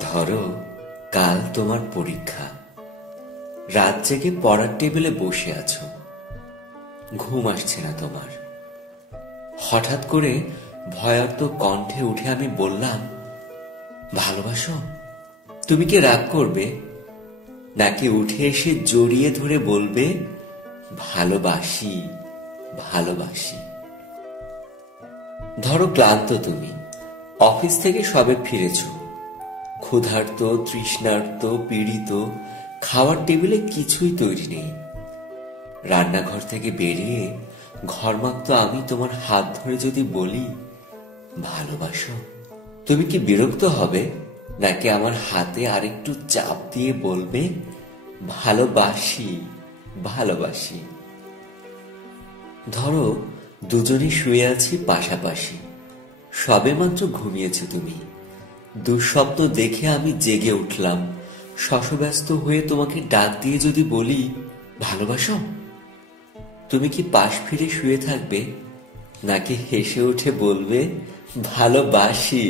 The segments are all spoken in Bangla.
ধরো কাল তোমার পরীক্ষা, রাত জেগে পড়ার টেবিলে বসে আছো, ঘুম আসছে না তোমার। হঠাৎ করে ভয়ার্ত কণ্ঠে উঠে আমি বললাম, ভালোবাসো? তুমি কি রাগ করবে, নাকি উঠে এসে জড়িয়ে ধরে বলবে, ভালোবাসি ভালোবাসি? ধরো ক্লান্ত তুমি, অফিস থেকে সবে ফিরেছ, ক্ষুধার্ত, তৃষ্ণার্ত, পীড়িত, খাওয়ার টেবিলে কিছুই তৈরি নেই। রান্নাঘর থেকে বেরিয়ে ঘরমাক্ত আমি তোমার হাত ধরে যদি বলি, ভালোবাসো? তুমি কি বিরক্ত হবে, নাকি আমার হাতে আরেকটু চাপ দিয়ে বলবে, ভালোবাসি ভালোবাসি? ধরো দুজনে শুয়ে আছি পাশাপাশি, সবেমাত্র ঘুমিয়েছো তুমি। দুঃস্বপ্ন দেখে আমি জেগে উঠলাম, শশব্যস্ত হয়ে তোমাকে ডাক দিয়ে যদি বলি, ভালোবাসো? তুমি কি পাশ ফিরে শুয়ে থাকবে, নাকি হেসে উঠে বলবে, ভালোবাসি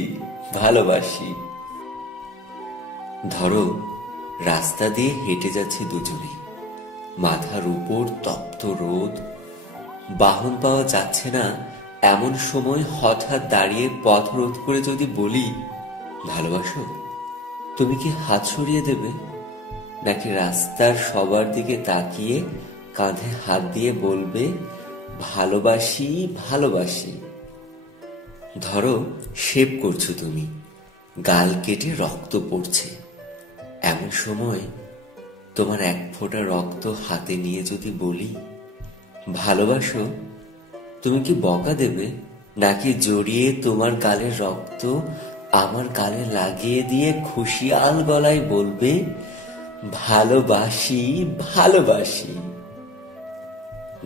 ভালোবাসি? ধরো রাস্তা দিয়ে হেঁটে যাচ্ছি দুজনে, মাথার উপর তপ্ত রোদ, বাহন পাওয়া যাচ্ছে না, এমন সময় হঠাৎ দাঁড়িয়ে পথ রোধ করে যদি বলি, ভালোবাসো? তুমি কি হাত সরিয়ে দেবে, নাকি রাস্তার সবার দিকে তাকিয়ে কাঁধে হাত দিয়ে বলবে, ভালোবাসি ভালোবাসি? ধরো শেভ করছো তুমি, গাল কেটে রক্ত পড়ছে, এমন সময় তোমার এক ফোঁটা রক্ত হাতে নিয়ে যদি বলি, ভালোবাসো? তুমি কি বকা দেবে, নাকি জড়িয়ে তোমার গালের রক্ত আমার গালে লাগিয়ে দিয়ে খুশিয়াল গলায় বলবে, ভালোবাসি ভালোবাসি?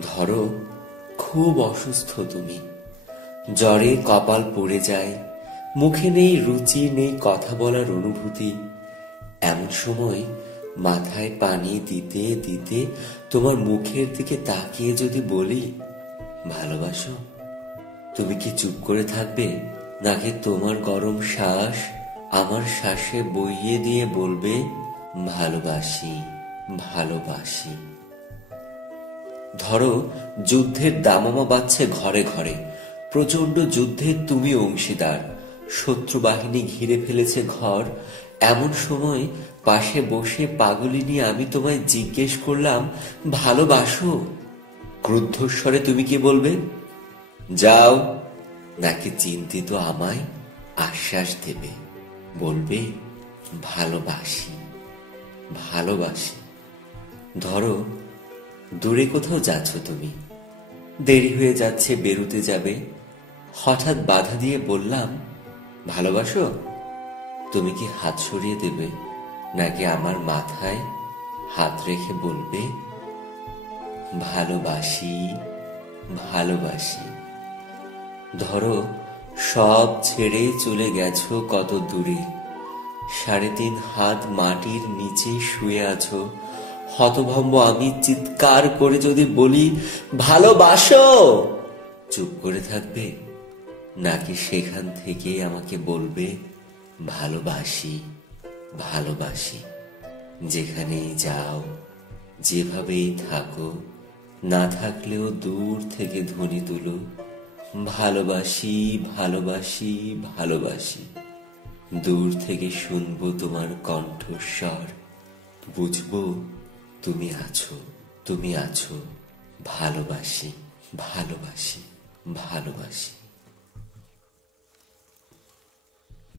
ধরো খুব অসুস্থ তুমি, জ্বরে কপাল পড়ে যায়, মুখে নেই রুচি, নেই কথা বলার অনুভূতি, এমন সময় মাথায় পানি দিতে দিতে তোমার মুখের দিকে তাকিয়ে যদি বলি, ভালোবাসো? তুমি কি চুপ করে থাকবে, নাকি তোমার গরম শ্বাস আমার শ্বাসে বইয়ে দিয়ে বলবে, ভালোবাসি ভালোবাসি? ধরো যুদ্ধের দামামা বাজছে ঘরে ঘরে, প্রচন্ড যুদ্ধে তুমি অংশীদার, শত্রু বাহিনী ঘিরে ফেলেছে ঘর, এমন সময় পাশে বসে পাগলিনী আমি তোমায় জিজ্ঞেস করলাম, ভালোবাসো? ক্রুদ্ধস্বরে তুমি কি বলবে, যাও? নাকি চিন্তিত আমায় আশ্বাস দেবে, বলবে, ভালোবাসি ভালোবাসি? ধরো দূরে কোথাও যাচ্ছ তুমি, দেরি হয়ে যাচ্ছে, বেরুতে যাবে, হঠাৎ বাধা দিয়ে বললাম, ভালোবাসো? তুমি কি হাত সরিয়ে দেবে, নাকি আমার মাথায় হাত রেখে বলবে, ভালোবাসি ভালোবাসি? ধরো সব ছেড়ে চলে গেছো কত দূরে, 3.5 হাত মাটির নিচে শুয়ে আছো, হতভম্ব আমি চিৎকার করে যদি বলি, ভালোবাসো? চুপ করে থাকবে, নাকি সেখান থেকে আমাকে বলবে, ভালোবাসি ভালোবাসি? যেখানেই যাও, যেভাবেই থাকো, না থাকলেও দূর থেকে ধ্বনি তুলো, ভালোবাসি ভালোবাসি ভালোবাসি? দূর থেকে শুনবো তোমার কণ্ঠস্বর, বুঝবো তুমি আছো, তুমি আছো, ভালোবাসি ভালোবাসি ভালোবাসি?